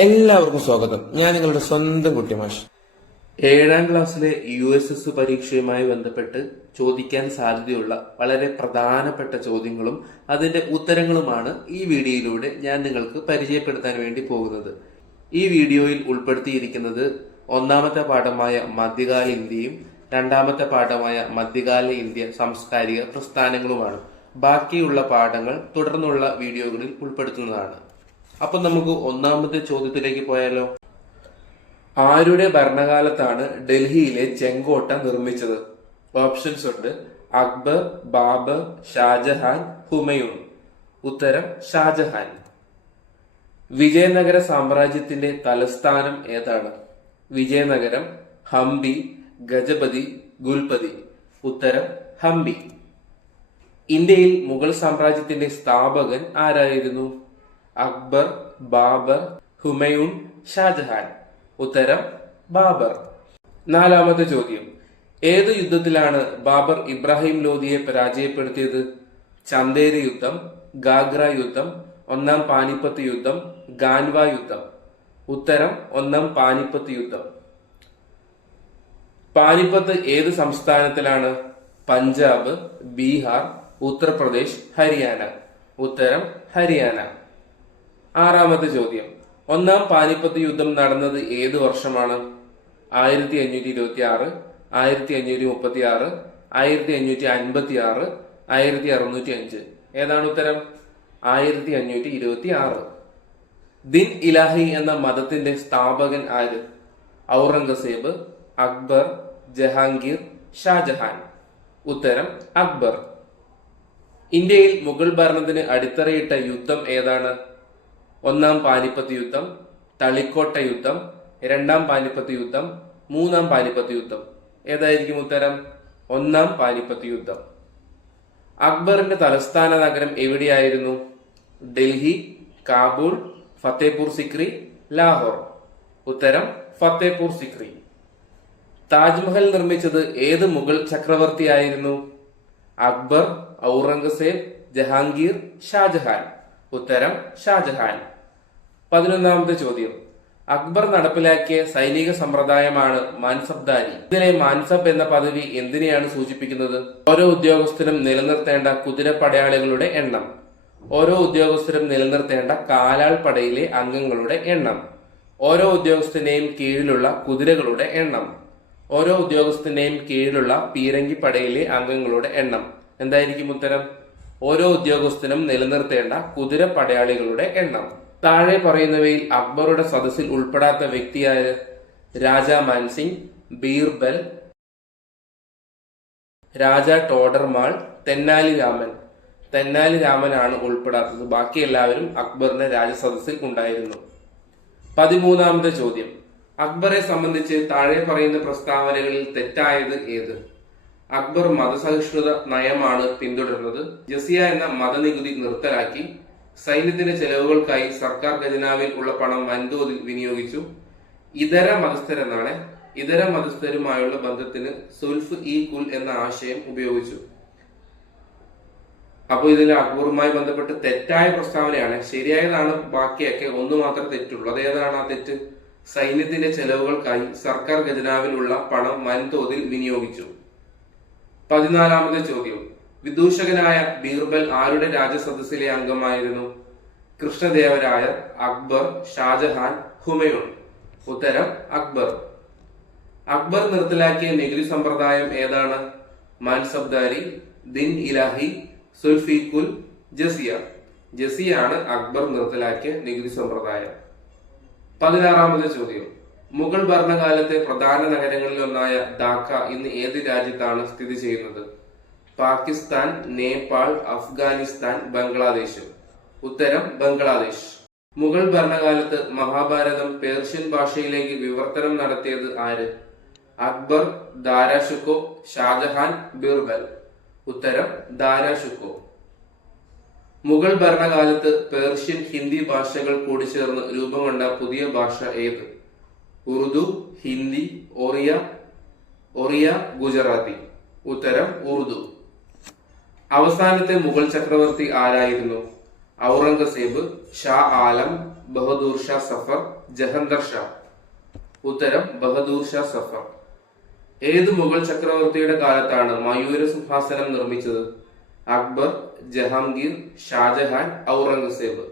എല്ലാവർക്കും സ്വാഗതം. ഞാൻ നിങ്ങളുടെ സ്വന്തം കുട്ടി മാഷ്. ഏഴാം ക്ലാസ്സിലെ യു എസ് എസ് പരീക്ഷയുമായി ബന്ധപ്പെട്ട് ചോദിക്കാൻ സാധ്യതയുള്ള വളരെ പ്രധാനപ്പെട്ട ചോദ്യങ്ങളും അതിന്റെ ഉത്തരങ്ങളുമാണ് ഈ വീഡിയോയിലൂടെ ഞാൻ നിങ്ങൾക്ക് പരിചയപ്പെടുത്താൻ വേണ്ടി പോകുന്നത്. ഈ വീഡിയോയിൽ ഉൾപ്പെടുത്തിയിരിക്കുന്നത് ഒന്നാമത്തെ പാഠമായ മധ്യകാല ഇന്ത്യയും രണ്ടാമത്തെ പാഠമായ മധ്യകാല ഇന്ത്യ സാംസ്കാരിക പ്രസ്ഥാനങ്ങളുമാണ്. ബാക്കിയുള്ള പാഠങ്ങൾ തുടർന്നുള്ള വീഡിയോകളിൽ ഉൾപ്പെടുത്തുന്നതാണ്. അപ്പൊ നമുക്ക് ഒന്നാമത്തെ ചോദ്യത്തിലേക്ക് പോയാലോ? ആരുടെ ഭരണകാലത്താണ് ഡൽഹിയിലെ ചെങ്കോട്ട നിർമ്മിച്ചത്? ഓപ്ഷൻസ് ഉണ്ട്. അക്ബർ ബാബർ ഷാജഹാൻ ഹുമയൂൺ. ഉത്തരം ഷാജഹാൻ. വിജയനഗര സാമ്രാജ്യത്തിന്റെ തലസ്ഥാനം ഏതാണ്? വിജയനഗരം ഹംപി ഗജപതി ഗുൽപതി. ഉത്തരം ഹംപി. ഇന്ത്യയിൽ മുഗൾ സാമ്രാജ്യത്തിന്റെ സ്ഥാപകൻ ആരായിരുന്നു? അക്ബർ ബാബർ ഹുമയൂൺ ഷാജഹാൻ. ഉത്തരം ബാബർ. നാലാമത്തെ ചോദ്യം. ഏത് യുദ്ധത്തിലാണ് ബാബർ ഇബ്രാഹിം ലോധിയെ പരാജയപ്പെടുത്തിയത്? ചന്ദേരി യുദ്ധം ഗാഗ്ര യുദ്ധം ഒന്നാം പാനിപ്പത്ത് യുദ്ധം ഗാൻവ യുദ്ധം. ഉത്തരം ഒന്നാം പാനിപ്പത്ത് യുദ്ധം. പാനിപ്പത്ത് ഏത് സംസ്ഥാനത്തിലാണ്? പഞ്ചാബ് ബീഹാർ ഉത്തർപ്രദേശ് ഹരിയാന. ഉത്തരം ഹരിയാന. ആറാമത്തെ ചോദ്യം. ഒന്നാം പാനിപ്പത്ത് യുദ്ധം നടന്നത് ഏത് വർഷമാണ്? ആയിരത്തി അഞ്ഞൂറ്റി ഇരുപത്തി ആറ് ആയിരത്തി അഞ്ഞൂറ്റി മുപ്പത്തി ആറ് ആയിരത്തി അഞ്ഞൂറ്റി അൻപത്തി ആറ് ആയിരത്തി അറുന്നൂറ്റി അഞ്ച് ഏതാണ് ഉത്തരം? ആയിരത്തി അഞ്ഞൂറ്റി ഇരുപത്തി ആറ് ദിൻ ഇലാഹി എന്ന മതത്തിന്റെ സ്ഥാപകൻ ആര്? ഔറംഗസേബ് അക്ബർ ജഹാംഗീർ ഷാജഹാൻ. ഉത്തരം അക്ബർ. ഇന്ത്യയിൽ മുഗൾ ഭരണത്തിന് അടിത്തറയിട്ട യുദ്ധം ഏതാണ്? ഒന്നാം പാനിപ്പത്ത് യുദ്ധം തളിക്കോട്ട യുദ്ധം രണ്ടാം പാനിപ്പത്ത് യുദ്ധം മൂന്നാം പാനിപ്പത്ത് യുദ്ധം ഏതായിരിക്കും ഉത്തരം? ഒന്നാം പാനിപ്പത്ത് യുദ്ധം അക്ബറിന്റെ തലസ്ഥാന നഗരം എവിടെയായിരുന്നു? ഡൽഹി കാബൂൾ ഫത്തേപൂർ സിക്രി ലാഹോർ. ഉത്തരം ഫത്തേപൂർ സിക്രി. താജ്മഹൽ നിർമ്മിച്ചത് ഏത് മുഗൾ ചക്രവർത്തിയായിരുന്നു അക്ബർ ഔറംഗസേബ് ജഹാംഗീർ ഷാജഹാൻ. ഉത്തരം ഷാജഹാൻ. പതിനൊന്നാമത്തെ ചോദ്യം. അക്ബർ നടപ്പിലാക്കിയ സൈനിക സമ്പ്രദായമാണ് മാൻസബ്ദാരി. ഇതിലെ മാൻസബ് എന്ന പദവി എന്തിനെയാണ് സൂചിപ്പിക്കുന്നത്? ഓരോ ഉദ്യോഗസ്ഥരും നിലനിർത്തേണ്ട കുതിരപ്പടയാളികളുടെ എണ്ണം. ഓരോ ഉദ്യോഗസ്ഥരും നിലനിർത്തേണ്ട കാലാൾ പടയിലെ അംഗങ്ങളുടെ എണ്ണം. ഓരോ ഉദ്യോഗസ്ഥന്റെയും കീഴിലുള്ള കുതിരകളുടെ എണ്ണം. ഓരോ ഉദ്യോഗസ്ഥന്റെയും കീഴിലുള്ള പീരങ്കി പടയിലെ അംഗങ്ങളുടെ എണ്ണം. എന്തായിരിക്കും ഉത്തരം? ഓരോ ഉദ്യോഗസ്ഥനും നിലനിർത്തേണ്ട കുതിര പടയാളികളുടെ എണ്ണം. താഴെ പറയുന്നവയിൽ അക്ബറുടെ സദസ്സിൽ ഉൾപ്പെടാത്ത വ്യക്തിയായ രാജ മാൻസിംഗ് ബീർബൽ രാജ ടോഡർമാൾ തെന്നാലി രാമൻ. തെന്നാലി രാമനാണ് ഉൾപ്പെടാത്തത്. ബാക്കി എല്ലാവരും അക്ബറിന്റെ രാജസദസ്സിൽ ഉണ്ടായിരുന്നു. പതിമൂന്നാമത്തെ ചോദ്യം. അക്ബറെ സംബന്ധിച്ച് താഴെ പറയുന്ന പ്രസ്താവനകളിൽ തെറ്റായത് ഏത്? അക്ബർ മതസഹിഷ്ണുത നയമാണ് പിന്തുടർന്നത് ജസിയ എന്ന മതനികുതി നിർത്തലാക്കി സൈന്യത്തിന്റെ ചെലവുകൾക്കായി സർക്കാർ ഖജനാവിൽ ഉള്ള പണം വൻതോതിൽ വിനിയോഗിച്ചു. ഇതര മതസ്ഥരെന്നാണ് ഇതര മതസ്ഥരുമായുള്ള ബന്ധത്തിന് സുൽഫ് ഇ കുൽ എന്ന ആശയം ഉപയോഗിച്ചു. അപ്പോൾ ഇതിൽ അക്ബറുമായി ബന്ധപ്പെട്ട് തെറ്റായ പ്രസ്താവനയാണ്. ശരിയായതാണ് ബാക്കിയൊക്കെ. ഒന്ന് മാത്രം തെറ്റുള്ളൂ. അതേതാണ് ആ തെറ്റ്? സൈന്യത്തിന്റെ ചെലവുകൾക്കായി സർക്കാർ ഖജനാവിലുള്ള പണം വൻതോതിൽ വിനിയോഗിച്ചു. പതിനാലാമത്തെ ചോദ്യം. വിദൂഷകനായ ബീർബൽ ആരുടെ രാജസദസ്സിലെ അംഗമായിരുന്നു? കൃഷ്ണദേവരായ അക്ബർ ഷാജഹാൻ ഹുമയൂൺ. ഉത്തരം അക്ബർ. അക്ബർ നിർത്തലാക്കിയ നികുതി സമ്പ്രദായം ഏതാണ്? മാൻസബ്ദാരി ദിൻ ഇലാഹി സുൽഫിക്കുൽ ജസിയ. ജസിയാണ് അക്ബർ നിർത്തലാക്കിയ നികുതി സമ്പ്രദായം. പതിനാറാമത്തെ ചോദ്യം. മുഗൾ ഭരണകാലത്തെ പ്രധാന നഗരങ്ങളിൽ ഒന്നായ ധാക്ക ഇന്ന് ഏത് രാജ്യത്താണ് സ്ഥിതി ചെയ്യുന്നത്? പാകിസ്ഥാൻ നേപ്പാൾ അഫ്ഗാനിസ്ഥാൻ ബംഗ്ലാദേശ്. ഉത്തരം ബംഗ്ലാദേശ്. മുഗൾ ഭരണകാലത്ത് മഹാഭാരതം പേർഷ്യൻ ഭാഷയിലേക്ക് വിവർത്തനം നടത്തിയത് ആര്? അക്ബർ ദാരാഷുക്കോ ഷാജഹാൻ ബീർബൽ. ഉത്തരം ദാരാഷുക്കോ മുഗൾ ഭരണകാലത്ത് പേർഷ്യൻ ഹിന്ദി ഭാഷകൾ കൂടി ചേർന്ന് രൂപം കൊണ്ട പുതിയ ഭാഷ ഏത്? ഉറുദു ഹിന്ദി ഒറിയ ഒറിയ ഗുജറാത്തി. ഉത്തരം ഉറുദു. അവസാനത്തെ മുഗൾ ചക്രവർത്തി ആരായിരുന്നു? ഔറംഗസേബ് ഷാ ആലം ബഹദൂർ ഷാ സഫർ ജഹന്തർ ഷാ. ഉത്തരം ബഹദൂർ ഷാ സഫർ. ഏത് മുഗൾ ചക്രവർത്തിയുടെ കാലത്താണ് മയൂര സിംഹാസനം നിർമ്മിച്ചത്? അക്ബർ ജഹാംഗീർ ഷാജഹാൻ ഔറംഗസേബ്.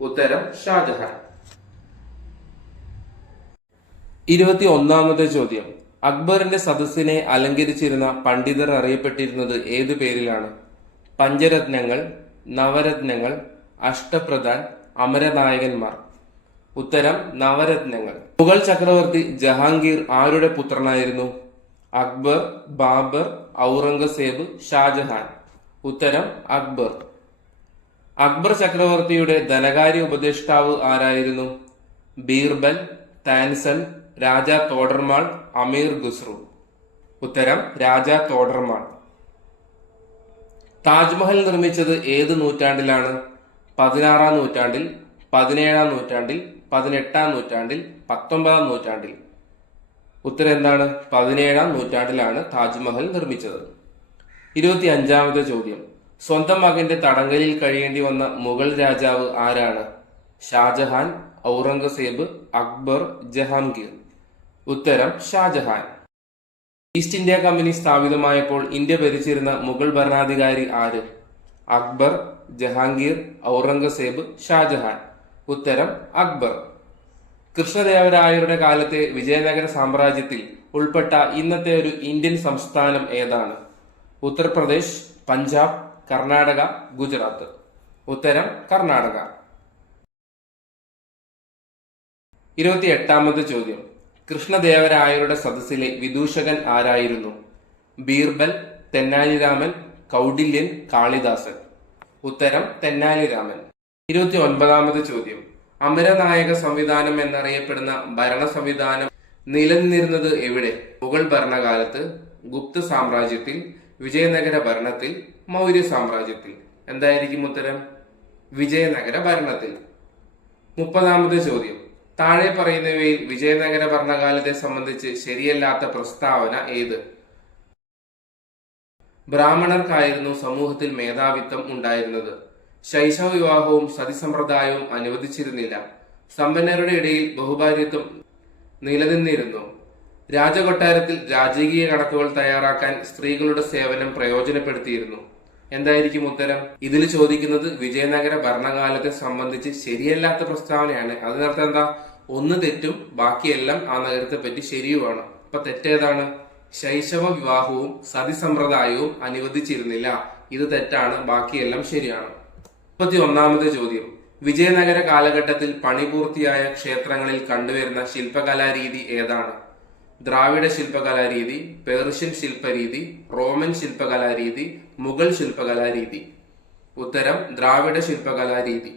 ഉത്തരം ഷാജഹാൻ. ഇരുപത്തി ഒന്നാമത്തെ ചോദ്യം. അക്ബറിന്റെ സദസ്സിനെ അലങ്കരിച്ചിരുന്ന പണ്ഡിതർ അറിയപ്പെട്ടിരുന്നത് ഏതു പേരിലാണ്? പഞ്ചരത്നങ്ങൾ നവരത്നങ്ങൾ അഷ്ടപ്രധാൻ അമരനായകന്മാർ. ഉത്തരം നവരത്നങ്ങൾ. മുഗൾ ചക്രവർത്തി ജഹാംഗീർ ആരുടെ പുത്രനായിരുന്നു? അക്ബർ ബാബർ ഔറംഗസേബ് ഷാജഹാൻ. ഉത്തരം അക്ബർ. അക്ബർ ചക്രവർത്തിയുടെ ധനകാര്യ ഉപദേഷ്ടാവ് ആരായിരുന്നു? ബീർബൽ താൻസൻ രാജ തോഡർമാൾ അമീർ ഖുസ്രു. ഉത്തരം രാജ തോഡർമാൾ. താജ്മഹൽ നിർമ്മിച്ചത് ഏത് നൂറ്റാണ്ടിലാണ്? പതിനാറാം നൂറ്റാണ്ടിൽ പതിനേഴാം നൂറ്റാണ്ടിൽ പതിനെട്ടാം നൂറ്റാണ്ടിൽ പത്തൊമ്പതാം നൂറ്റാണ്ടിൽ. ഉത്തരം എന്താണ്? പതിനേഴാം നൂറ്റാണ്ടിലാണ് താജ്മഹൽ നിർമ്മിച്ചത്. ഇരുപത്തി അഞ്ചാമത്തെ ചോദ്യം. സ്വന്തം മകന്റെ തടങ്കലിൽ കഴിയേണ്ടി വന്ന മുഗൾ രാജാവ് ആരാണ്? ഷാജഹാൻ ഔറംഗസേബ് അക്ബർ ജഹാംഗീർ. ഉത്തരം ഷാജഹാൻ. ഈസ്റ്റ് ഇന്ത്യ കമ്പനി സ്ഥാപിതമായപ്പോൾ ഇന്ത്യ ഭരിച്ചിരുന്ന മുഗൾ ഭരണാധികാരി ആര്? അക്ബർ ജഹാംഗീർ ഔറംഗസേബ് ഷാജഹാൻ. ഉത്തരം അക്ബർ. കൃഷ്ണദേവരായരുടെ കാലത്തെ വിജയനഗര സാമ്രാജ്യത്തിൽ ഉൾപ്പെട്ട ഇന്നത്തെ ഒരു ഇന്ത്യൻ സംസ്ഥാനം ഏതാണ്? ഉത്തർപ്രദേശ് പഞ്ചാബ് കർണാടക ഗുജറാത്ത്. ഉത്തരം കർണാടക. ഇരുപത്തി എട്ടാമത്തെ ചോദ്യം. കൃഷ്ണദേവരായരുടെ സദസ്സിലെ വിദൂഷകൻ ആരായിരുന്നു? ബീർബൽ തെന്നാലിരാമൻ കൗഡില്യൻ കാളിദാസൻ. ഉത്തരം തെന്നാലിരാമൻ. ഇരുപത്തി ഒൻപതാമത് ചോദ്യം. അമരനായക സംവിധാനം എന്നറിയപ്പെടുന്ന ഭരണ സംവിധാനം നിലനിന്നിരുന്നത് എവിടെ? മുഗൾ ഭരണകാലത്ത് ഗുപ്ത സാമ്രാജ്യത്തിൽ വിജയനഗര ഭരണത്തിൽ മൗര്യ സാമ്രാജ്യത്തിൽ. എന്തായിരിക്കും ഉത്തരം? വിജയനഗര ഭരണത്തിൽ. മുപ്പതാമത് ചോദ്യം. താഴെ പറയുന്നവയിൽ വിജയനഗര ഭരണകാലത്തെ സംബന്ധിച്ച് ശരിയല്ലാത്ത പ്രസ്താവന ഏത്? ബ്രാഹ്മണർക്കായിരുന്നു സമൂഹത്തിൽ മേധാവിത്വം ഉണ്ടായിരുന്നത്. ശൈശവ വിവാഹവും സതിസമ്പ്രദായവും അനുവദിച്ചിരുന്നില്ല. സമ്പന്നരുടെ ഇടയിൽ ബഹുഭാര്യത്വം നിലനിന്നിരുന്നു. രാജകൊട്ടാരത്തിൽ രാജകീയ കണക്കുകൾ തയ്യാറാക്കാൻ സ്ത്രീകളുടെ സേവനം പ്രയോജനപ്പെടുത്തിയിരുന്നു. എന്തായിരിക്കും ഉത്തരം? ഇതിൽ ചോദിക്കുന്നത് വിജയനഗര ഭരണകാലത്തെ സംബന്ധിച്ച് ശരിയല്ലാത്ത പ്രസ്താവനയാണ്. അതിനർത്ഥം എന്താ? ഒന്ന് തെറ്റും ബാക്കിയെല്ലാം ആ നഗരത്തെ പറ്റി ശരിയുമാണ്. അപ്പൊ തെറ്റേതാണ്? ശൈശവ വിവാഹവും സതിസമ്പ്രദായവും അനുവദിച്ചിരുന്നില്ല. ഇത് തെറ്റാണ് ബാക്കിയെല്ലാം ശരിയാണ്. മുപ്പത്തി ഒന്നാമത്തെ ചോദ്യം. വിജയനഗര കാലഘട്ടത്തിൽ പണിപൂർത്തിയായ ക്ഷേത്രങ്ങളിൽ കണ്ടുവരുന്ന ശില്പകലാരീതി ഏതാണ്? ദ്രാവിഡ ശില്പകലാരീതി പേർഷ്യൻ ശില്പരീതി റോമൻ ശില്പകലാരീതി മുഗൾ ശില്പകലാരീതി. ഉത്തരം ദ്രാവിഡ ശില്പകലാ രീതി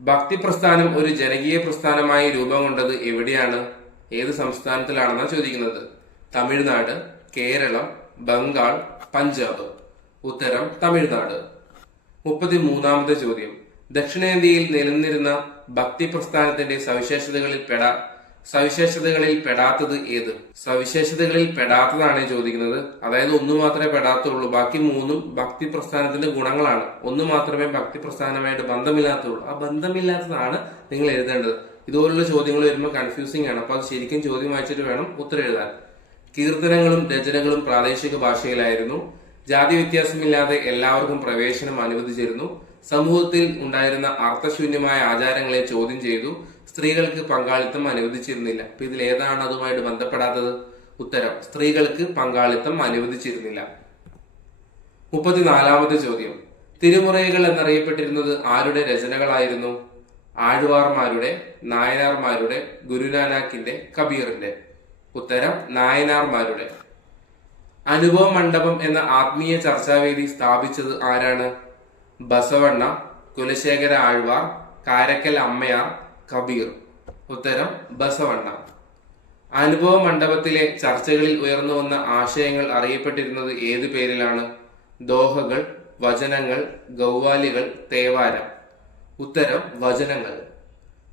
ഭക്തി പ്രസ്ഥാനം ഒരു ജനകീയ പ്രസ്ഥാനമായി രൂപം കൊണ്ടത് എവിടെയാണ്? ഏത് സംസ്ഥാനത്തിലാണെന്നാണ് ചോദിക്കുന്നത്. തമിഴ്നാട് കേരളം ബംഗാൾ പഞ്ചാബ്. ഉത്തരം തമിഴ്നാട്. മുപ്പത്തി മൂന്നാമത്തെ ചോദ്യം. ദക്ഷിണേന്ത്യയിൽ നിലനിന്നിരുന്ന ഭക്തി പ്രസ്ഥാനത്തിന്റെ സവിശേഷതകളിൽ പെടാ സവിശേഷതകളിൽ പെടാത്തത് ഏത്? സവിശേഷതകളിൽ പെടാത്തതാണ് ചോദിക്കുന്നത്. അതായത് ഒന്ന് മാത്രമേ പെടാത്തുള്ളൂ. ബാക്കി മൂന്നും ഭക്തി പ്രസ്ഥാനത്തിന്റെ ഗുണങ്ങളാണ്. ഒന്ന് മാത്രമേ ഭക്തി പ്രസ്ഥാനമായിട്ട് ബന്ധമില്ലാത്തുള്ളൂ. ആ ബന്ധമില്ലാത്തതാണ് നിങ്ങൾ എഴുതേണ്ടത്. ഇതുപോലുള്ള ചോദ്യങ്ങൾ വരുമ്പോൾ കൺഫ്യൂസിംഗ് ആണ്. അപ്പൊ അത് ശരിക്കും ചോദ്യം വായിച്ചിട്ട് വേണം ഉത്തരം എഴുതാൻ. കീർത്തനങ്ങളും രചനകളും പ്രാദേശിക ഭാഷയിലായിരുന്നു. ജാതി വ്യത്യാസമില്ലാതെ എല്ലാവർക്കും പ്രവേശനം അനുവദിച്ചിരുന്നു. സമൂഹത്തിൽ ഉണ്ടായിരുന്ന അർത്ഥശൂന്യമായ ആചാരങ്ങളെ ചോദ്യം ചെയ്തു. സ്ത്രീകൾക്ക് പങ്കാളിത്തം അനുവദിച്ചിരുന്നില്ല. അപ്പൊ ഇതിൽ ഏതാണ് അതുമായിട്ട് ബന്ധപ്പെടാത്തത്? ഉത്തരം സ്ത്രീകൾക്ക് പങ്കാളിത്തം അനുവദിച്ചിരുന്നില്ല. മുപ്പത്തിനാലാമത്തെ ചോദ്യം. തിരുമുറകൾ എന്നറിയപ്പെട്ടിരുന്നത് ആരുടെ രചനകളായിരുന്നു? ആഴ്വാർമാരുടെ നായനാർമാരുടെ ഗുരുനാനാക്കിന്റെ കബീറിന്റെ. ഉത്തരം നായനാർമാരുടെ. അനുഭവ മണ്ഡപം എന്ന ആത്മീയ ചർച്ചാവേദി സ്ഥാപിച്ചത് ആരാണ്? ബസവണ്ണ കുലശേഖര ആഴ്വാർ കാരക്കൽ അമ്മയാർ കബീർ. ഉത്തരം ബസവണ്ണ. അനുഭവ മണ്ഡപത്തിലെ ചർച്ചകളിൽ ഉയർന്നു വന്ന ആശയങ്ങൾ അറിയപ്പെട്ടിരുന്നത് ഏതു പേരിലാണ്? ദോഹകൾ വചനങ്ങൾ ഗൗവാലികൾ തേവാരം. ഉത്തരം വചനങ്ങൾ.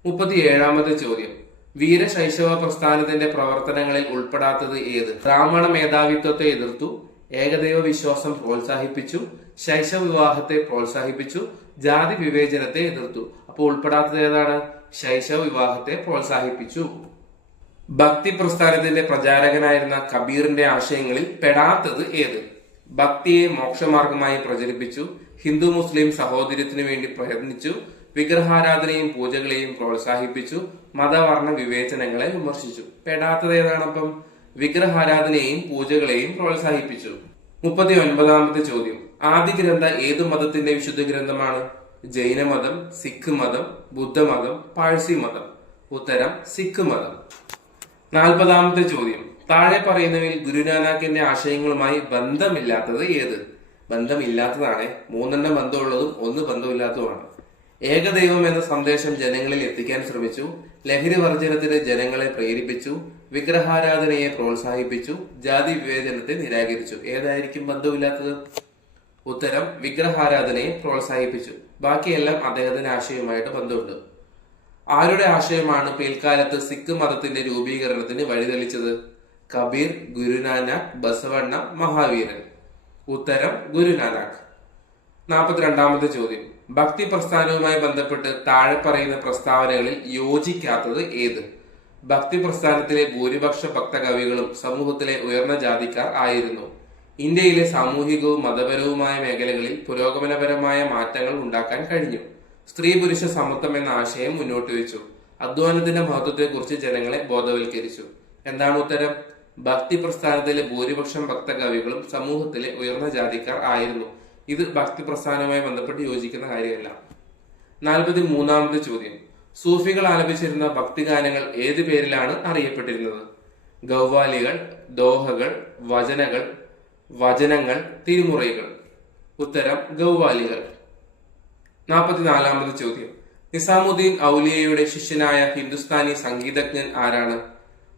മുപ്പത്തിയേഴാമത്തെ ചോദ്യം. വീരശൈശവ പ്രസ്ഥാനത്തിന്റെ പ്രവർത്തനങ്ങളിൽ ഉൾപ്പെടാത്തത് ഏത്? ബ്രാഹ്മണ മേധാവിത്വത്തെ എതിർത്തു ഏകദൈവ വിശ്വാസം പ്രോത്സാഹിപ്പിച്ചു ശൈശവ വിവാഹത്തെ പ്രോത്സാഹിപ്പിച്ചു ജാതി വിവേചനത്തെ എതിർത്തു. അപ്പോൾ ഉൾപ്പെടാത്തത് ഏതാണ്? ശൈശവ വിവാഹത്തെ പ്രോത്സാഹിപ്പിച്ചു. ഭക്തി പ്രസ്ഥാനത്തിന്റെ പ്രചാരകനായിരുന്ന കബീറിന്റെ ആശയങ്ങളിൽ പെടാത്തത് ഏത്? ഭക്തിയെ മോക്ഷമാർഗമായി പ്രചരിപ്പിച്ചു ഹിന്ദു മുസ്ലിം സഹോദര്യത്തിനു വേണ്ടി പ്രയത്നിച്ചു വിഗ്രഹാരാധനയും പൂജകളെയും പ്രോത്സാഹിപ്പിച്ചു മതവർണ വിവേചനങ്ങളെ വിമർശിച്ചു. പെടാത്തത് ഏതാണപ്പം വിഗ്രഹാരാധനയെയും പൂജകളെയും പ്രോത്സാഹിപ്പിച്ചു. മുപ്പത്തി ഒൻപതാമത്തെ ചോദ്യം. ആദ്യ ഗ്രന്ഥ ഏതു മതത്തിന്റെ വിശുദ്ധ ഗ്രന്ഥമാണ്? ജൈനമതം സിഖ് മതം ബുദ്ധമതം പാഴ്സി മതം. ഉത്തരം സിഖ് മതം. നാൽപ്പതാമത്തെ ചോദ്യം. താഴെ പറയുന്നവയിൽ ഗുരുനാനാക്കിന്റെ ആശയങ്ങളുമായി ബന്ധമില്ലാത്തത് ഏത്? ബന്ധമില്ലാത്തതാണ്. മൂന്നെണ്ണം ബന്ധമുള്ളതും ഒന്ന് ബന്ധമില്ലാത്തതുമാണ്. ഏകദൈവം എന്ന സന്ദേശം ജനങ്ങളിൽ എത്തിക്കാൻ ശ്രമിച്ചു. ലഹരി വർജനത്തിന് ജനങ്ങളെ പ്രേരിപ്പിച്ചു. വിഗ്രഹാരാധനയെ പ്രോത്സാഹിപ്പിച്ചു. ജാതി വിവേചനത്തെ നിരാകരിച്ചു. ഏതായിരിക്കും ബന്ധമില്ലാത്തത്? ഉത്തരം വിഗ്രഹാരാധനയെ പ്രോത്സാഹിപ്പിച്ചു. ബാക്കിയെല്ലാം അദ്ദേഹത്തിന്റെ ആശയവുമായിട്ട് ബന്ധമുണ്ട്. ആരുടെ ആശയമാണ് പിൽക്കാലത്ത് സിഖ് മതത്തിന്റെ രൂപീകരണത്തിന് വഴിതെളിച്ചത്? കബീർ ഗുരുനാനാക്ക് ബസവണ്ണ മഹാവീരൻ. ഉത്തരം ഗുരുനാനാക്ക് നാൽപ്പത്തിരണ്ടാമത്തെ ചോദ്യം. ഭക്തി പ്രസ്ഥാനവുമായി ബന്ധപ്പെട്ട് താഴെ പറയുന്ന പ്രസ്താവനകളിൽ യോജിക്കാത്തത് ഏത്? ഭക്തി പ്രസ്ഥാനത്തിലെ ഭൂരിപക്ഷ ഭക്തകവികളും സമൂഹത്തിലെ ഉയർന്ന ജാതിക്കാർ ആയിരുന്നു. ഇന്ത്യയിലെ സാമൂഹികവും മതപരവുമായ മേഖലകളിൽ പുരോഗമനപരമായ മാറ്റങ്ങൾ ഉണ്ടാക്കാൻ കഴിഞ്ഞു. സ്ത്രീ പുരുഷ സമത്വം എന്ന ആശയം മുന്നോട്ട് വെച്ചു. അധ്വാനത്തിന്റെ മഹത്വത്തെക്കുറിച്ച് ജനങ്ങളെ ബോധവൽക്കരിച്ചു. എന്താണ് ഉത്തരം? ഭക്തി പ്രസ്ഥാനത്തിലെ ഭൂരിപക്ഷം ഭക്തകവികളും സമൂഹത്തിലെ ഉയർന്ന ജാതിക്കാർ ആയിരുന്നു. ഇത് ഭക്തി പ്രസ്ഥാനവുമായി ബന്ധപ്പെട്ട് യോജിക്കുന്ന കാര്യമല്ല. നാൽപ്പത്തി മൂന്നാമത്തെ ചോദ്യം. സൂഫികൾ ആലപിച്ചിരുന്ന ഭക്തിഗാനങ്ങൾ ഏത് പേരിലാണ് അറിയപ്പെട്ടിരുന്നത്? ഗൗവാലികൾ ദോഹകൾ വചനകൾ വചനങ്ങൾ തിരുമുറൈകൾ. ഉത്തരം ഗൗവാലികൾ. നാൽപ്പത്തിനാലാമത് ചോദ്യം. നിസാമുദ്ദീൻ ഔലിയയുടെ ശിഷ്യനായ ഹിന്ദുസ്ഥാനി സംഗീതജ്ഞൻ ആരാണ്?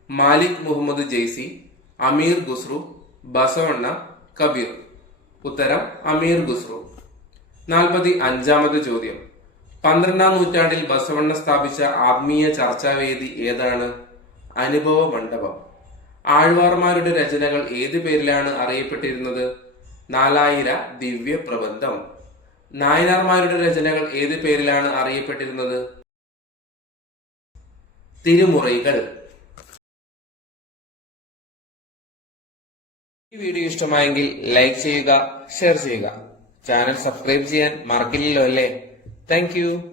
മാലിക് മുഹമ്മദ് ജെയ്സി അമീർ ഖുസ്രു ബസവണ്ണ കബീർ. ഉത്തരം അമീർ ഖുസ്രു. നാൽപ്പത്തി അഞ്ചാമത് ചോദ്യം. പന്ത്രണ്ടാം നൂറ്റാണ്ടിൽ ബസവണ്ണ സ്ഥാപിച്ച ആത്മീയ ചർച്ചാവേദി ഏതാണ്? അനുഭവ മണ്ഡപം. ആഴ്വാർമാരുടെ രചനകൾ ഏതു പേരിലാണ് അറിയപ്പെട്ടിരുന്നത്? നാലായിര ദിവ്യ പ്രബന്ധം നായനാർമാരുടെ രചനകൾ ഏത് പേരിലാണ് അറിയപ്പെട്ടിരുന്നത്? തിരുമുറൈകൾ. ഈ വീഡിയോ ഇഷ്ടമായെങ്കിൽ ലൈക്ക് ചെയ്യുക ഷെയർ ചെയ്യുക. ചാനൽ സബ്സ്ക്രൈബ് ചെയ്യാൻ മറക്കില്ലല്ലോ അല്ലേ? താങ്ക്